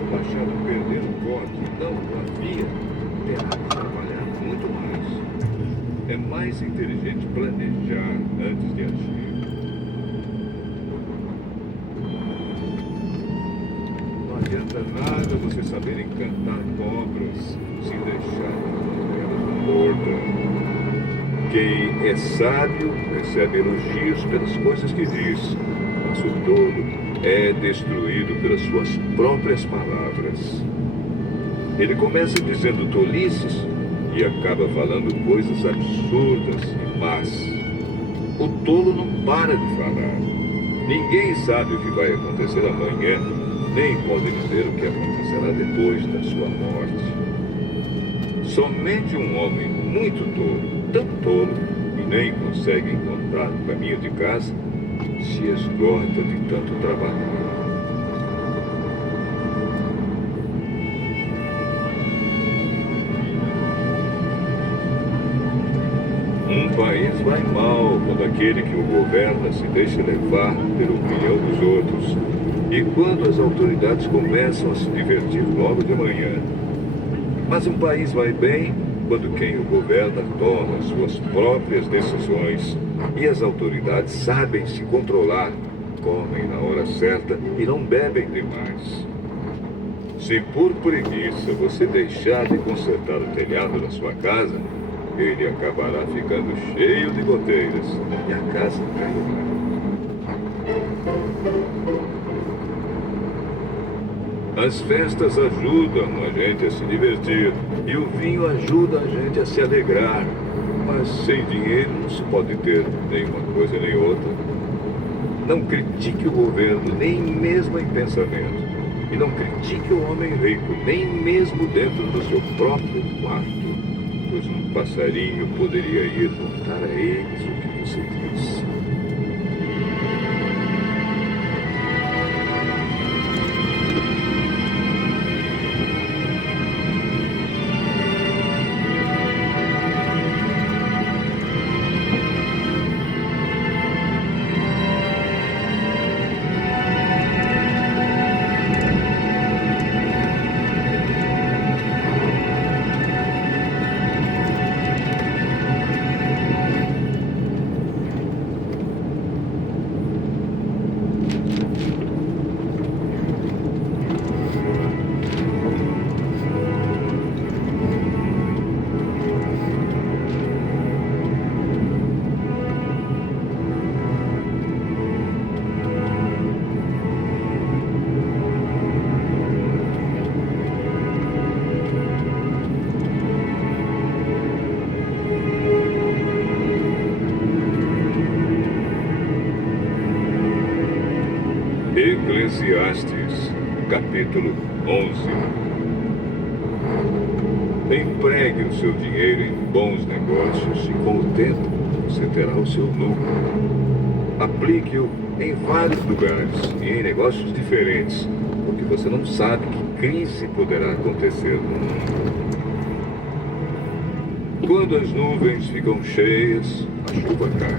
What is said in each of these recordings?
o machado perder o corte e não a via, terá que trabalhar muito mais. É mais inteligente planejar antes de agir. Não adianta nada você saber encantar cobras se deixar elas mordas. Quem é sábio recebe elogios pelas coisas que diz, mas o tolo é destruído pelas suas próprias palavras. Ele começa dizendo tolices e acaba falando coisas absurdas e más. O tolo não para de falar. Ninguém sabe o que vai acontecer amanhã, nem pode dizer o que acontecerá depois da sua morte. Somente um homem muito tolo, tão tolo, que nem consegue encontrar o caminho de casa, se esgota de tanto trabalhar. Um país vai mal quando aquele que o governa se deixa levar pela opinião dos outros e quando as autoridades começam a se divertir logo de manhã. Mas um país vai bem quando quem o governa toma as suas próprias decisões e as autoridades sabem se controlar, comem na hora certa e não bebem demais. Se por preguiça você deixar de consertar o telhado da sua casa, ele acabará ficando cheio de goteiras e a casa cairá. As festas ajudam a gente a se divertir e o vinho ajuda a gente a se alegrar. Mas sem dinheiro não se pode ter nem uma coisa nem outra. Não critique o governo, nem mesmo em pensamento. E não critique o homem rico, nem mesmo dentro do seu próprio quarto. Pois um passarinho poderia ir contar a eles o que você disse. Eclesiastes, capítulo 11. Empregue o seu dinheiro em bons negócios e com o tempo você terá o seu lucro. Aplique-o em vários lugares e em negócios diferentes, porque você não sabe que crise poderá acontecer no mundo. Quando as nuvens ficam cheias, a chuva cai.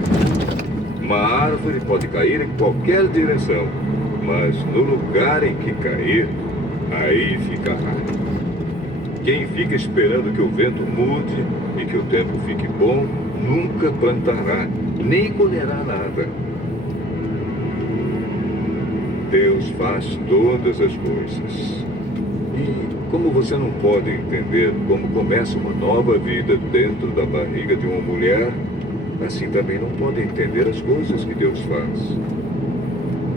Uma árvore pode cair em qualquer direção, mas no lugar em que cair, aí ficará. Quem fica esperando que o vento mude e que o tempo fique bom, nunca plantará, nem colherá nada. Deus faz todas as coisas. E como você não pode entender como começa uma nova vida dentro da barriga de uma mulher, assim também não pode entender as coisas que Deus faz.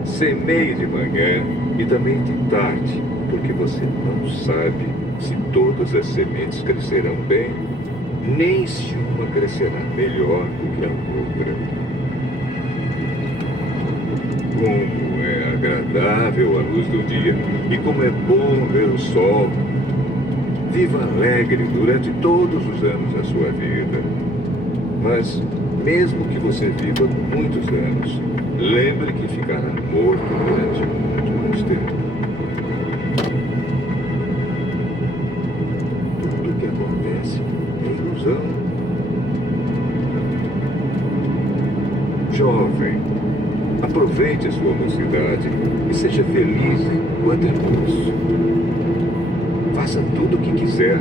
Semeie de manhã e também de tarde, porque você não sabe se todas as sementes crescerão bem, nem se uma crescerá melhor do que a outra. Como é agradável a luz do dia e como é bom ver o sol. Viva alegre durante todos os anos da sua vida. Mas, mesmo que você viva muitos anos, lembre que ficará morto durante muito mais tempo. Tudo que acontece é ilusão. Jovem, aproveite a sua mocidade e seja feliz enquanto é moço. faça tudo o que quiser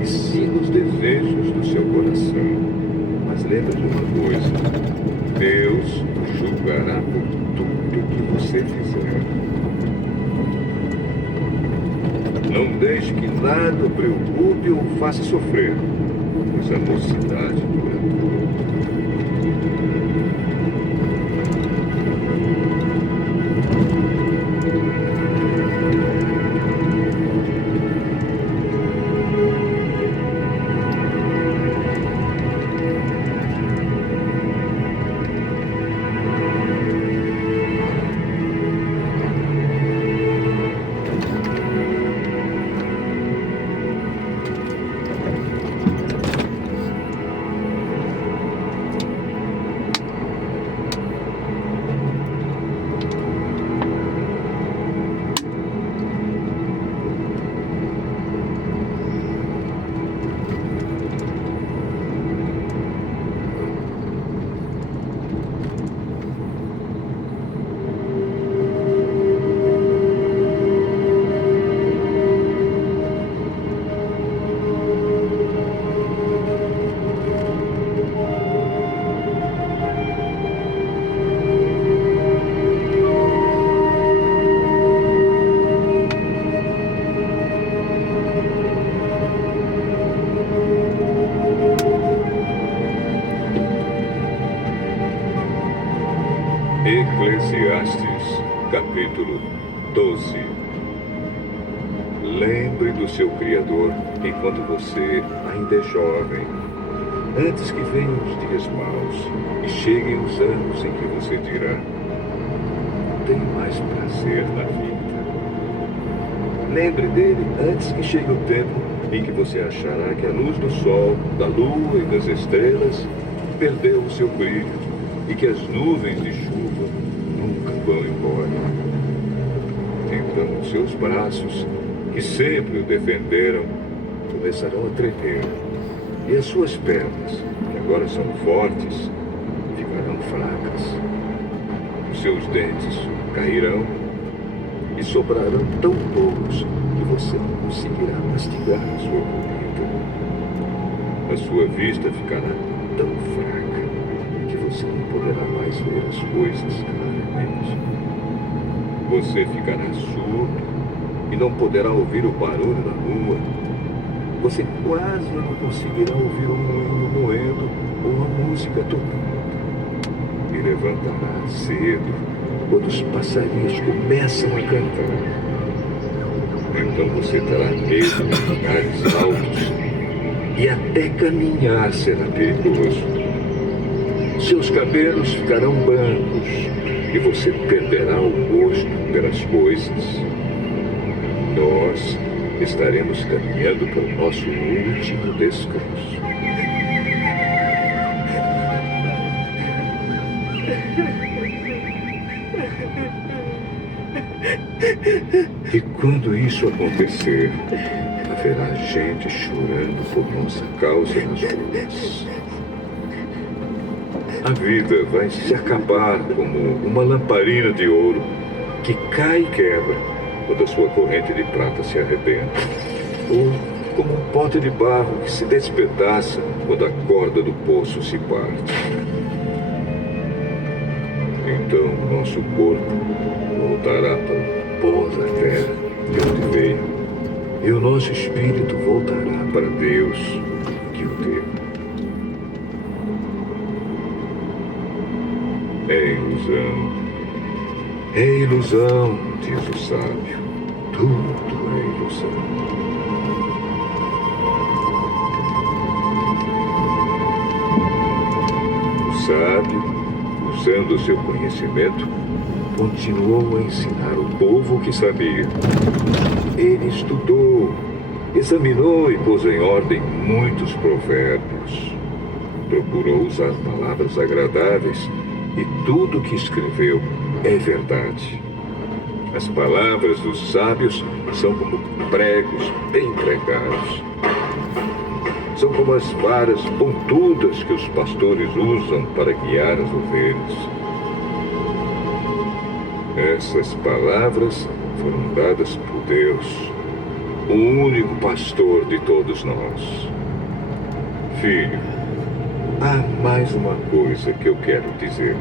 e siga os desejos do seu coração. Mas lembre de uma coisa: Deus o julgará por tudo que você fizer. Não deixe que nada o preocupe ou o faça sofrer, pois a mocidade dura pouco. Eclesiastes, capítulo 12. Lembre do seu Criador enquanto você ainda é jovem, antes que venham os dias maus e cheguem os anos em que você dirá: tenho mais prazer na vida. Lembre dele antes que chegue o tempo em que você achará que a luz do sol, da lua e das estrelas perdeu o seu brilho e que as nuvens de chuva nunca vão embora. Então os seus braços, que sempre o defenderam, começarão a tremer, e as suas pernas, que agora são fortes, ficarão fracas. Os seus dentes cairão e sobrarão tão poucos que você não conseguirá mastigar a sua comida. A sua vista ficará tão fraca que você não poderá mais ver as coisas claramente. Você ficará surdo e não poderá ouvir o barulho da rua. Você quase não conseguirá ouvir o moinho moendo ou a música tocando. E levantará cedo quando os passarinhos começam a cantar. Então você terá medo de lugares altos e até caminhar será perigoso. Seus cabelos ficarão brancos e você perderá o gosto pelas coisas. Nós estaremos caminhando para o nosso último descanso. E quando isso acontecer, haverá gente chorando por nossa causa nas ruas. A vida vai se acabar como uma lamparina de ouro que cai e quebra quando a sua corrente de prata se arrebenta, ou como um pote de barro que se despedaça quando a corda do poço se parte. Então o nosso corpo voltará para o pó da terra de onde veio, e o nosso espírito voltará para Deus que o deu. É ilusão, diz o sábio. Tudo é ilusão. O sábio, usando o seu conhecimento, continuou a ensinar o povo o que sabia. Ele estudou, examinou e pôs em ordem muitos provérbios. Procurou usar palavras agradáveis e tudo o que escreveu é verdade. As palavras dos sábios são como pregos bem pregados. São como as varas pontudas que os pastores usam para guiar as ovelhas. Essas palavras foram dadas por Deus, o único pastor de todos nós. Filho, há mais uma coisa que eu quero dizer.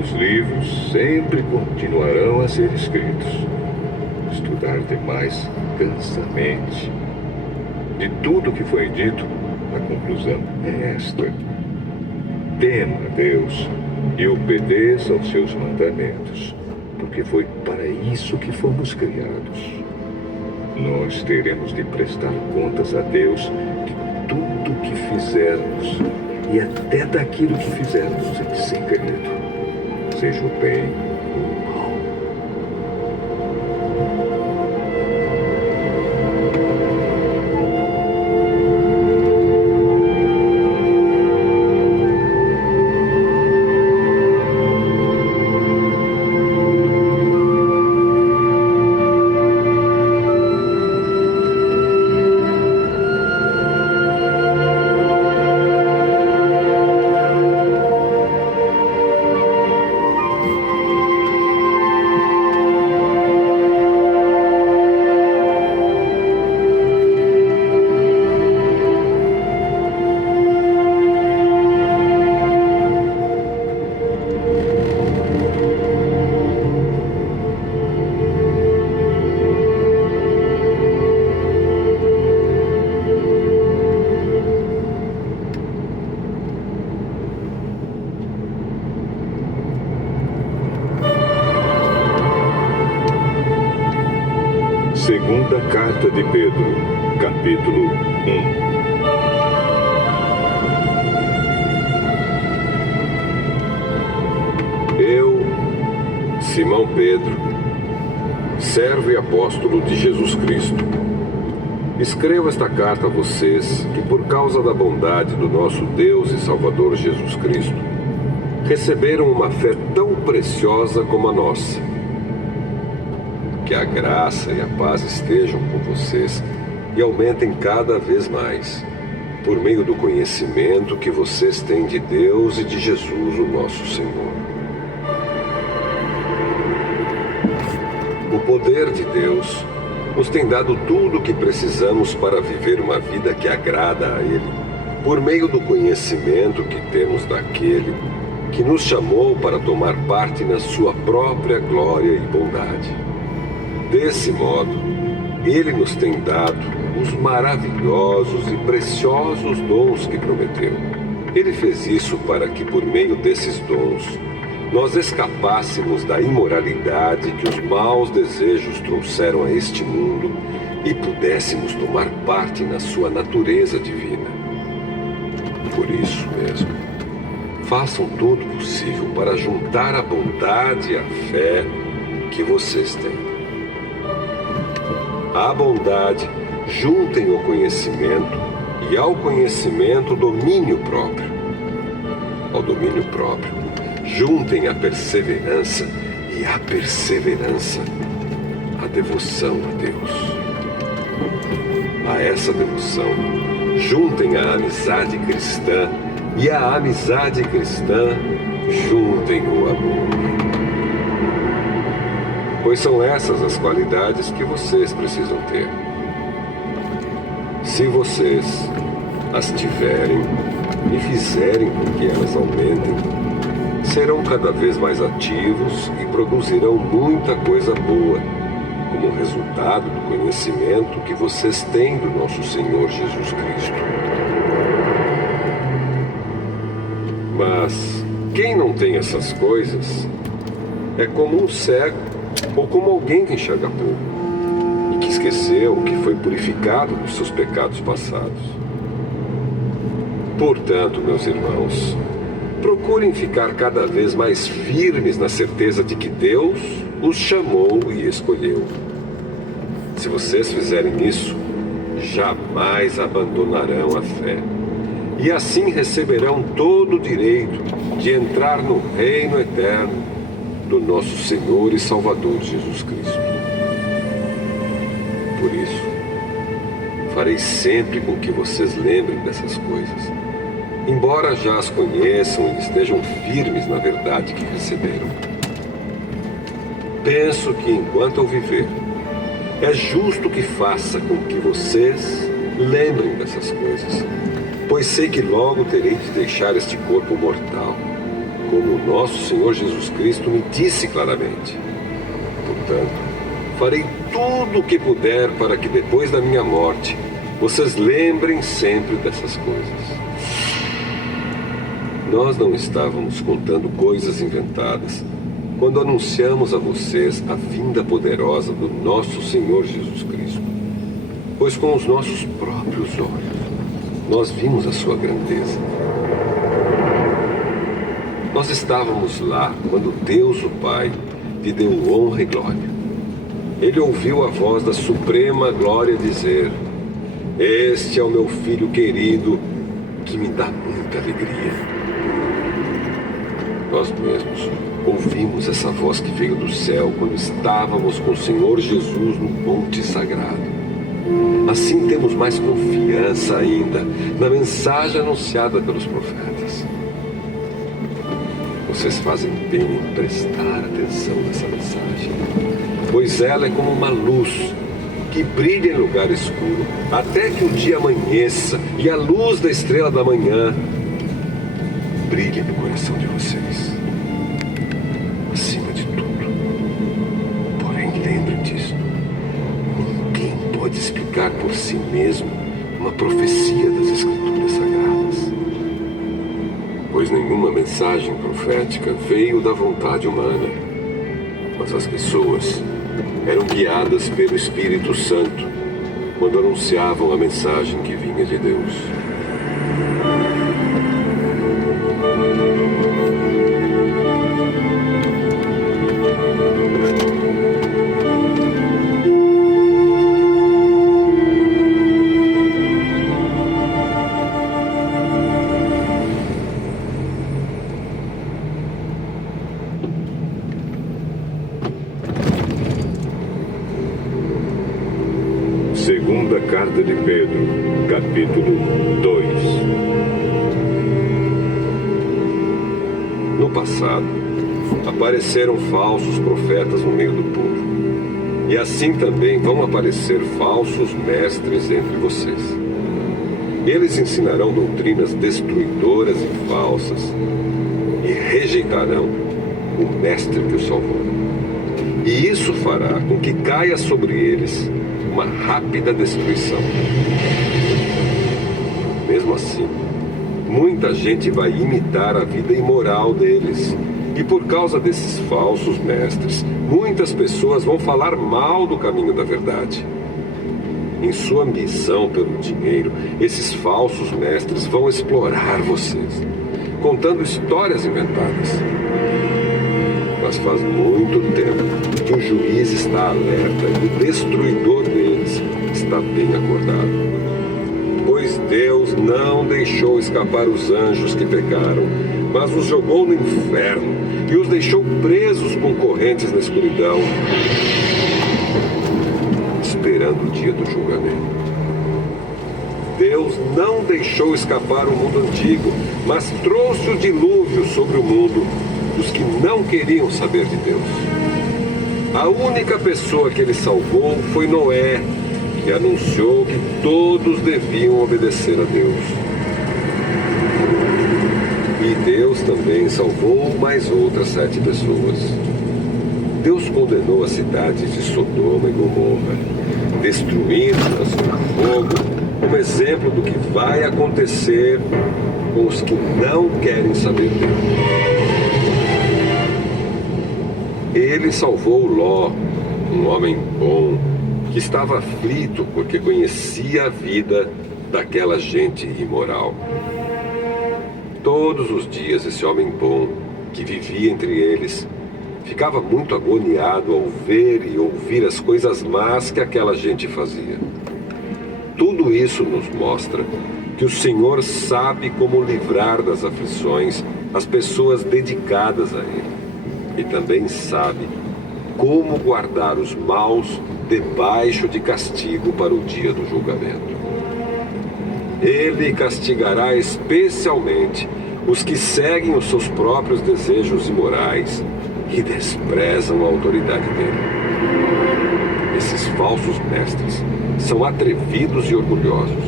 Os livros sempre continuarão a ser escritos. Estudar demais cansa a mente. De tudo que foi dito, a conclusão é esta: tema a Deus e obedeça aos seus mandamentos, porque foi para isso que fomos criados. Nós teremos de prestar contas a Deus de tudo que fizermos e até daquilo que fizermos em segredo, seja o bem ou o mal. Segunda Carta de Pedro, capítulo 1. Eu, Simão Pedro, servo e apóstolo de Jesus Cristo, escrevo esta carta a vocês que, por causa da bondade do nosso Deus e Salvador Jesus Cristo, receberam uma fé tão preciosa como a nossa. Que a graça e a paz estejam com vocês e aumentem cada vez mais, por meio do conhecimento que vocês têm de Deus e de Jesus, o nosso Senhor. O poder de Deus nos tem dado tudo o que precisamos para viver uma vida que agrada a Ele, por meio do conhecimento que temos daquele que nos chamou para tomar parte na sua própria glória e bondade. Desse modo, Ele nos tem dado os maravilhosos e preciosos dons que prometeu. Ele fez isso para que, por meio desses dons, nós escapássemos da imoralidade que os maus desejos trouxeram a este mundo e pudéssemos tomar parte na sua natureza divina. Por isso mesmo, façam todo o possível para juntar a bondade e a fé que vocês têm. À bondade, juntem o conhecimento, e ao conhecimento, domínio próprio. Ao domínio próprio, juntem a perseverança, e à perseverança, a devoção a Deus. A essa devoção, juntem a amizade cristã, e à amizade cristã, juntem o amor. Pois são essas as qualidades que vocês precisam ter. Se vocês as tiverem e fizerem com que elas aumentem, serão cada vez mais ativos e produzirão muita coisa boa, como resultado do conhecimento que vocês têm do nosso Senhor Jesus Cristo. Mas quem não tem essas coisas é como um cego ou como alguém que enxerga pouco e que esqueceu que foi purificado dos seus pecados passados. Portanto, meus irmãos, procurem ficar cada vez mais firmes na certeza de que Deus os chamou e escolheu. Se vocês fizerem isso, jamais abandonarão a fé. E assim receberão todo o direito de entrar no reino eterno do nosso Senhor e Salvador Jesus Cristo. Por isso, farei sempre com que vocês lembrem dessas coisas, embora já as conheçam e estejam firmes na verdade que receberam. Penso que enquanto eu viver, É justo que faça com que vocês lembrem dessas coisas, pois sei que logo terei de deixar este corpo mortal, como o nosso Senhor Jesus Cristo me disse claramente. Portanto, farei tudo o que puder para que depois da minha morte, vocês lembrem sempre dessas coisas. Nós não estávamos contando coisas inventadas quando anunciamos a vocês a vinda poderosa do nosso Senhor Jesus Cristo. Pois com os nossos próprios olhos, nós vimos a sua grandeza. Nós estávamos lá quando Deus, o Pai, lhe deu honra e glória. Ele ouviu a voz da suprema glória dizer: "Este é o meu filho querido, que me dá muita alegria." Nós mesmos ouvimos essa voz que veio do céu quando estávamos com o Senhor Jesus no monte sagrado. Assim temos mais confiança ainda na mensagem anunciada pelos profetas. Vocês fazem bem em prestar atenção nessa mensagem, pois ela é como uma luz que brilha em lugar escuro, até que o dia amanheça e a luz da estrela da manhã brilhe no coração de vocês. Acima de tudo, porém, lembrem disto: ninguém pode explicar por si mesmo uma profecia das Escrituras Sagradas, pois nenhuma mensagem profética veio da vontade humana, mas as pessoas eram guiadas pelo Espírito Santo quando anunciavam a mensagem que vinha de Deus. Segunda Carta de Pedro, capítulo 2. No passado, apareceram falsos profetas no meio do povo. E assim também vão aparecer falsos mestres entre vocês. Eles ensinarão doutrinas destruidoras e falsas e rejeitarão o mestre que os salvou. E isso fará com que caia sobre eles uma rápida destruição. Mesmo assim, muita gente vai imitar a vida imoral deles. E por causa desses falsos mestres, muitas pessoas vão falar mal do caminho da verdade. Em sua ambição pelo dinheiro, esses falsos mestres vão explorar vocês, contando histórias inventadas. Mas faz muito tempo que o juiz está alerta e o destruidor deles está bem acordado. Pois Deus não deixou escapar os anjos que pecaram, mas os jogou no inferno e os deixou presos com correntes na escuridão, esperando o dia do julgamento. Deus não deixou escapar o mundo antigo, mas trouxe o dilúvio sobre o mundo dos que não queriam saber de Deus. A única pessoa que ele salvou foi Noé, que anunciou que todos deviam obedecer a Deus. E Deus também salvou mais outras 7 pessoas. Deus condenou as cidades de Sodoma e Gomorra, destruindo-as com fogo, como exemplo do que vai acontecer com os que não querem saber dele. Ele salvou Ló, um homem bom, que estava aflito porque conhecia a vida daquela gente imoral. Todos os dias esse homem bom, que vivia entre eles, ficava muito agoniado ao ver e ouvir as coisas más que aquela gente fazia. Tudo isso nos mostra que o Senhor sabe como livrar das aflições as pessoas dedicadas a Ele. E também sabe como guardar os maus debaixo de castigo para o dia do julgamento. Ele castigará especialmente os que seguem os seus próprios desejos imorais, e desprezam a autoridade dele. Esses falsos mestres são atrevidos e orgulhosos.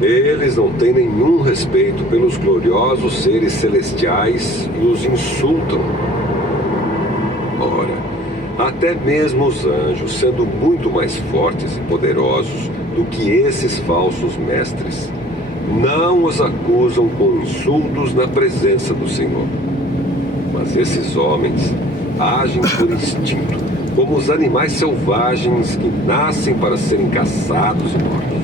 Eles não têm nenhum respeito pelos gloriosos seres celestiais e os insultam. Ora, até mesmo os anjos, sendo muito mais fortes e poderosos do que esses falsos mestres, não os acusam com insultos na presença do Senhor. Mas esses homens agem por instinto, como os animais selvagens que nascem para serem caçados e mortos.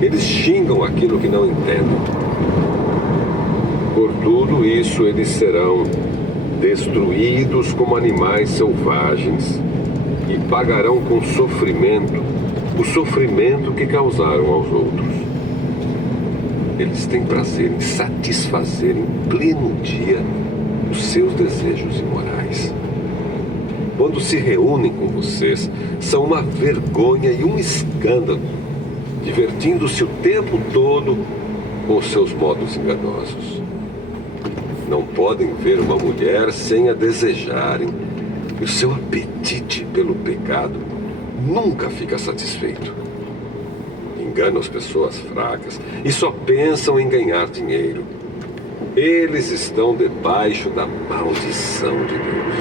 Eles xingam aquilo que não entendem. Por tudo isso, eles serão destruídos como animais selvagens e pagarão com sofrimento o sofrimento que causaram aos outros. Eles têm prazer em satisfazer em pleno dia os seus desejos imorais. Quando se reúnem com vocês, são uma vergonha e um escândalo, divertindo-se o tempo todo com os seus modos enganosos. Não podem ver uma mulher sem a desejarem, e o seu apetite pelo pecado nunca fica satisfeito. Enganam as pessoas fracas e só pensam em ganhar dinheiro. Eles estão debaixo da maldição de Deus.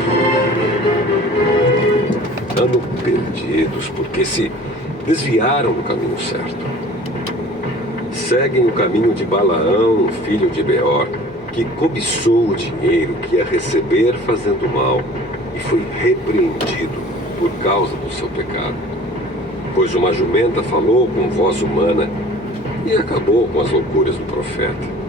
Andam perdidos porque se desviaram do caminho certo. Seguem o caminho de Balaão, filho de Beor, que cobiçou o dinheiro que ia receber fazendo mal e foi repreendido por causa do seu pecado. Pois uma jumenta falou com voz humana e acabou com as loucuras do profeta.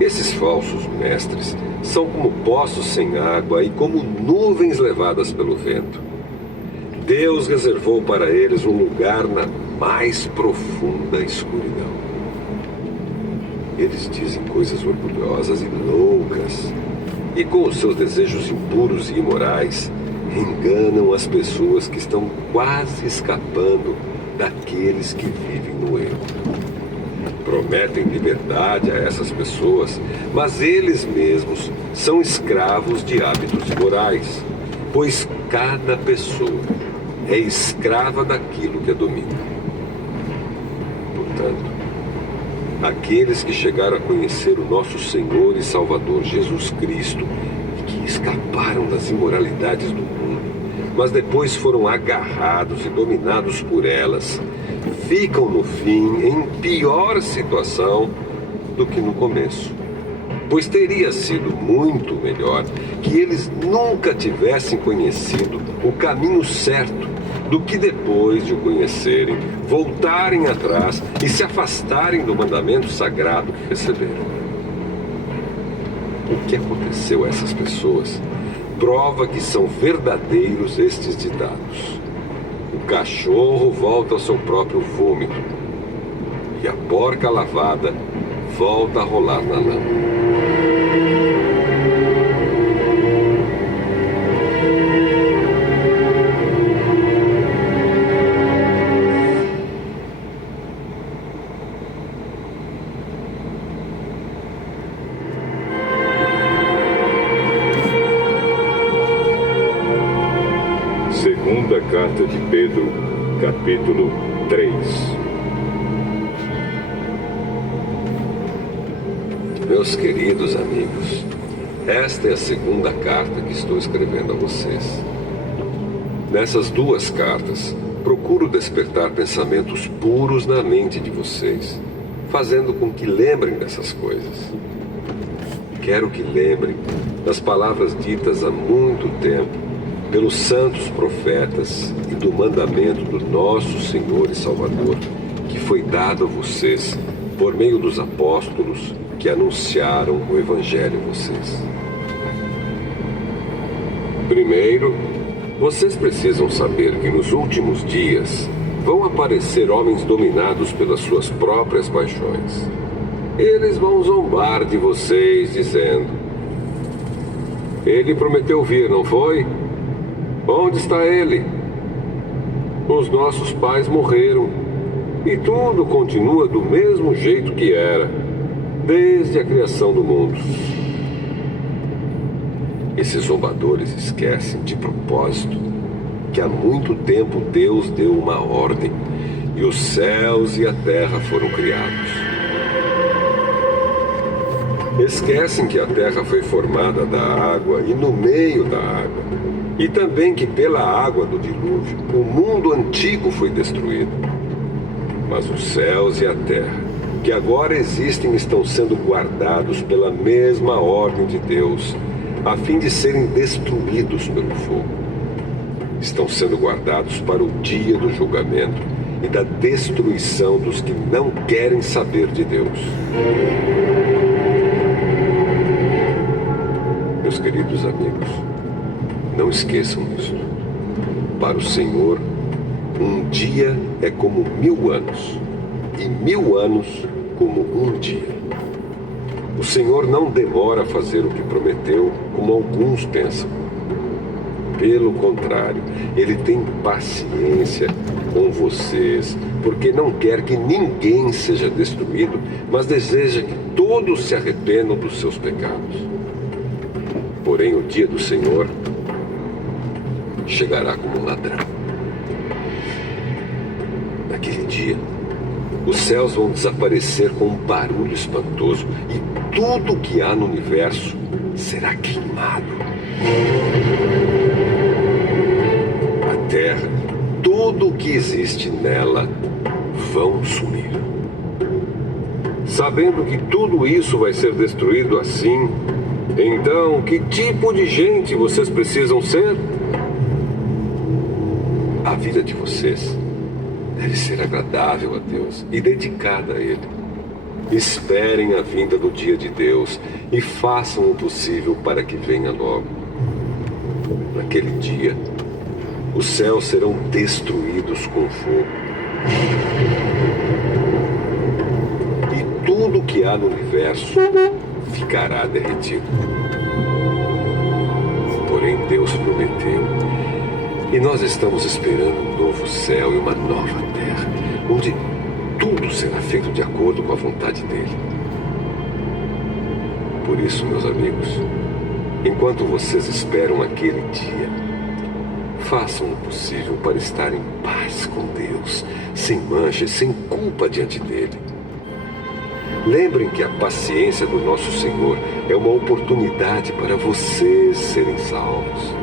Esses falsos mestres são como poços sem água e como nuvens levadas pelo vento. Deus reservou para eles um lugar na mais profunda escuridão. Eles dizem coisas orgulhosas e loucas, e com os seus desejos impuros e imorais, enganam as pessoas que estão quase escapando daqueles que vivem no erro. Prometem liberdade a essas pessoas, mas eles mesmos são escravos de hábitos imorais, pois cada pessoa é escrava daquilo que a domina. Portanto, aqueles que chegaram a conhecer o nosso Senhor e Salvador Jesus Cristo e que escaparam das imoralidades do mundo, mas depois foram agarrados e dominados por elas, ficam no fim em pior situação do que no começo. Pois teria sido muito melhor que eles nunca tivessem conhecido o caminho certo do que depois de o conhecerem, voltarem atrás e se afastarem do mandamento sagrado que receberam. O que aconteceu a essas pessoas prova que são verdadeiros estes ditados. O cachorro volta ao seu próprio vômito e a porca lavada volta a rolar na lama. Segunda carta de Pedro, capítulo 3. Meus queridos amigos, esta é a segunda carta que estou escrevendo a vocês. Nessas duas cartas, procuro despertar pensamentos puros na mente de vocês, fazendo com que lembrem dessas coisas. Quero que lembrem das palavras ditas há muito tempo pelos santos profetas e do mandamento do nosso Senhor e Salvador, que foi dado a vocês por meio dos apóstolos que anunciaram o Evangelho a vocês. Primeiro, vocês precisam saber que nos últimos dias vão aparecer homens dominados pelas suas próprias paixões. Eles vão zombar de vocês, dizendo: ele prometeu vir, não foi? Onde está ele? Os nossos pais morreram e tudo continua do mesmo jeito que era, desde a criação do mundo. Esses zombadores esquecem de propósito que há muito tempo Deus deu uma ordem e os céus e a terra foram criados. Esquecem que a terra foi formada da água e no meio da água, e também que pela água do dilúvio o mundo antigo foi destruído. Mas os céus e a terra, que agora existem, estão sendo guardados pela mesma ordem de Deus, a fim de serem destruídos pelo fogo. Estão sendo guardados para o dia do julgamento e da destruição dos que não querem saber de Deus. Meus queridos amigos, não esqueçam disso. Para o Senhor, um dia é como 1000 anos, e 1000 anos como um dia. O Senhor não demora a fazer o que prometeu, como alguns pensam. Pelo contrário, Ele tem paciência com vocês, porque não quer que ninguém seja destruído, mas deseja que todos se arrependam dos seus pecados. Porém, o dia do Senhor chegará como um ladrão. Naquele dia, os céus vão desaparecer com um barulho espantoso e tudo que há no universo será queimado. A terra, tudo o que existe nela, vão sumir. Sabendo que tudo isso vai ser destruído assim, então, que tipo de gente vocês precisam ser? A vida de vocês deve ser agradável a Deus e dedicada a Ele. Esperem a vinda do dia de Deus e façam o possível para que venha logo. Naquele dia, os céus serão destruídos com fogo. E tudo que há no universo ficará derretido. Porém, Deus prometeu, e nós estamos esperando um novo céu e uma nova terra, onde tudo será feito de acordo com a vontade dele. Por isso, meus amigos, enquanto vocês esperam aquele dia, façam o possível para estar em paz com Deus, sem mancha e sem culpa diante dele. Lembrem que a paciência do nosso Senhor é uma oportunidade para vocês serem salvos.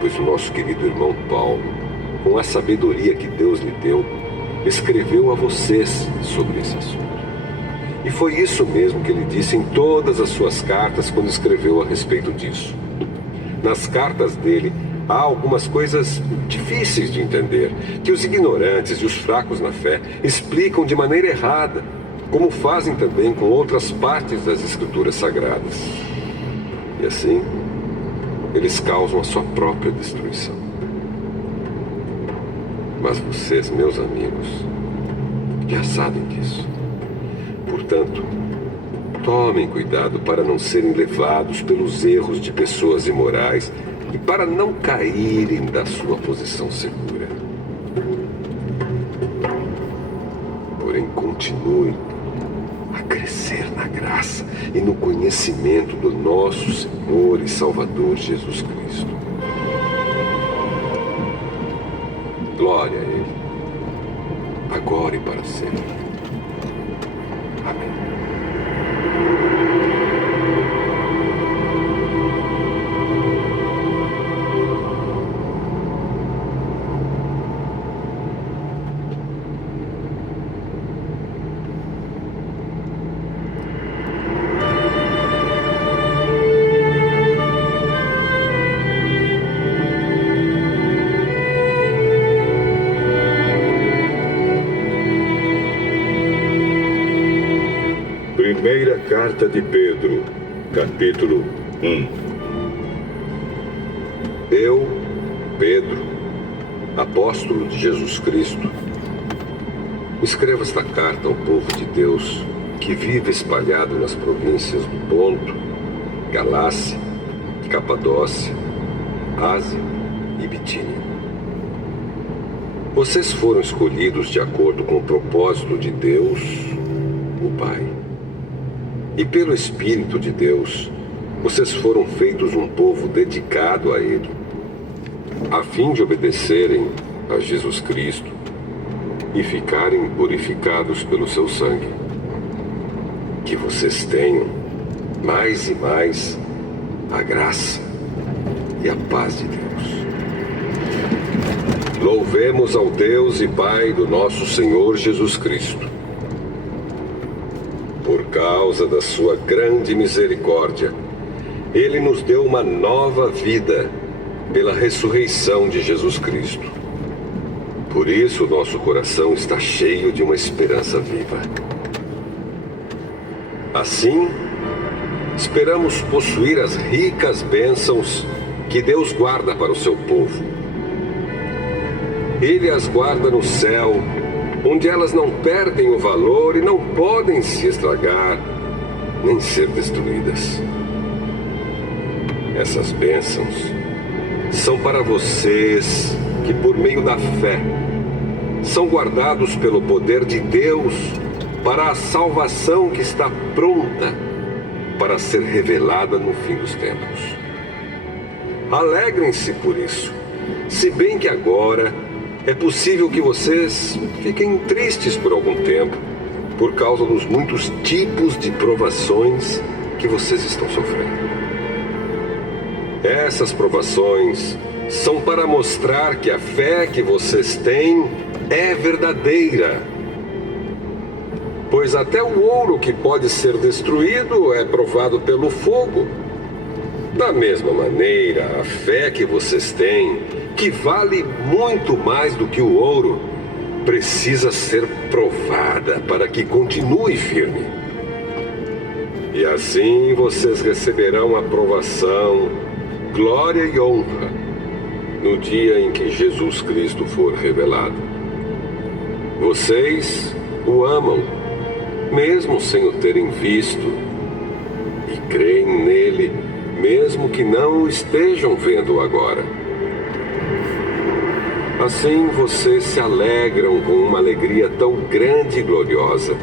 Pois o nosso querido irmão Paulo, com a sabedoria que Deus lhe deu, escreveu a vocês sobre esse assunto. E foi isso mesmo que ele disse em todas as suas cartas quando escreveu a respeito disso. Nas cartas dele, há algumas coisas difíceis de entender, que os ignorantes e os fracos na fé explicam de maneira errada, como fazem também com outras partes das Escrituras Sagradas. E assim, eles causam a sua própria destruição. Mas vocês, meus amigos, já sabem disso. Portanto, tomem cuidado para não serem levados pelos erros de pessoas imorais e para não caírem da sua posição segura. Porém, continuem a crescer na graça e no conhecimento do nosso Senhor e Salvador Jesus Cristo. Glória a Ele, agora e para sempre. Amém. Primeira carta de Pedro, capítulo 1. Eu, Pedro, apóstolo de Jesus Cristo, escrevo esta carta ao povo de Deus que vive espalhado nas províncias do Ponto, Galácia, Capadócia, Ásia e Bitínia. Vocês foram escolhidos de acordo com o propósito de Deus, o Pai. E pelo Espírito de Deus, vocês foram feitos um povo dedicado a Ele, a fim de obedecerem a Jesus Cristo e ficarem purificados pelo seu sangue. Que vocês tenham mais e mais a graça e a paz de Deus. Louvemos ao Deus e Pai do nosso Senhor Jesus Cristo. Por causa da sua grande misericórdia, Ele nos deu uma nova vida pela ressurreição de Jesus Cristo. Por isso, nosso coração está cheio de uma esperança viva. Assim, esperamos possuir as ricas bênçãos que Deus guarda para o seu povo. Ele as guarda no céu, onde elas não perdem o valor e não podem se estragar, nem ser destruídas. Essas bênçãos são para vocês que, por meio da fé, são guardados pelo poder de Deus para a salvação que está pronta para ser revelada no fim dos tempos. Alegrem-se por isso, se bem que agora é possível que vocês fiquem tristes por algum tempo, por causa dos muitos tipos de provações que vocês estão sofrendo. Essas provações são para mostrar que a fé que vocês têm é verdadeira. Pois até o ouro que pode ser destruído é provado pelo fogo. Da mesma maneira, a fé que vocês têm, que vale muito mais do que o ouro, precisa ser provada para que continue firme. E assim vocês receberão aprovação, glória e honra no dia em que Jesus Cristo for revelado. Vocês o amam, mesmo sem o terem visto, e creem nele, mesmo que não o estejam vendo agora. Assim vocês se alegram com uma alegria tão grande e gloriosa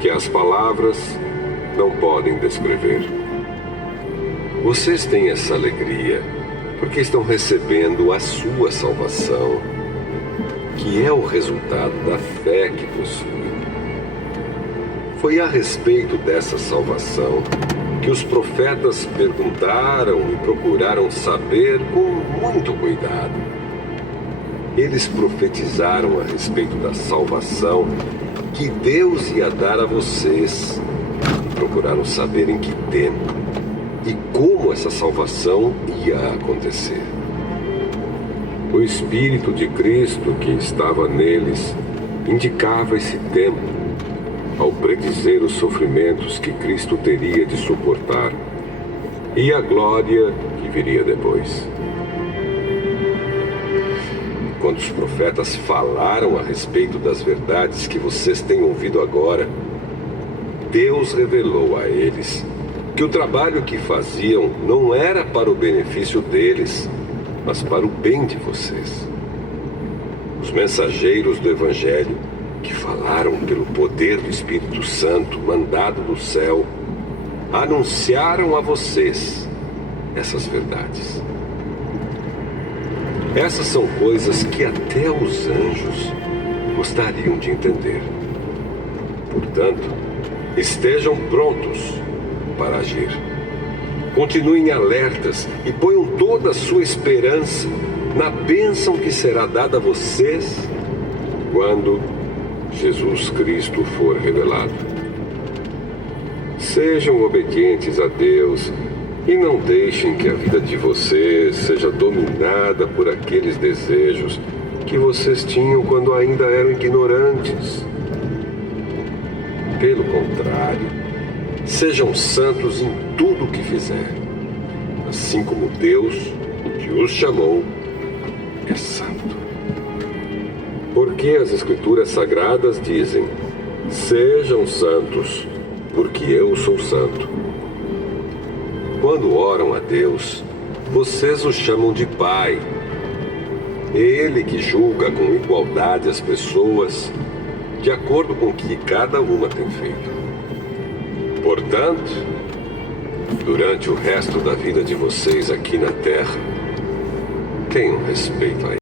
que as palavras não podem descrever. Vocês têm essa alegria porque estão recebendo a sua salvação, que é o resultado da fé que possuem. Foi a respeito dessa salvação que os profetas perguntaram e procuraram saber com muito cuidado. Eles profetizaram a respeito da salvação que Deus ia dar a vocês e procuraram saber em que tempo e como essa salvação ia acontecer. O Espírito de Cristo que estava neles indicava esse tempo ao predizer os sofrimentos que Cristo teria de suportar e a glória que viria depois. Quando os profetas falaram a respeito das verdades que vocês têm ouvido agora, Deus revelou a eles que o trabalho que faziam não era para o benefício deles, mas para o bem de vocês. Os mensageiros do Evangelho, que falaram pelo poder do Espírito Santo mandado do céu, anunciaram a vocês essas verdades. Essas são coisas que até os anjos gostariam de entender. Portanto, estejam prontos para agir. Continuem alertas e ponham toda a sua esperança na bênção que será dada a vocês quando Jesus Cristo for revelado. Sejam obedientes a Deus e não deixem que a vida de vocês seja dominada por aqueles desejos que vocês tinham quando ainda eram ignorantes. Pelo contrário, sejam santos em tudo o que fizerem, assim como Deus, que os chamou, é santo. Porque as Escrituras Sagradas dizem: sejam santos, porque eu sou santo. Quando oram a Deus, vocês o chamam de Pai. Ele que julga com igualdade as pessoas, de acordo com o que cada uma tem feito. Portanto, durante o resto da vida de vocês aqui na Terra, tenham respeito a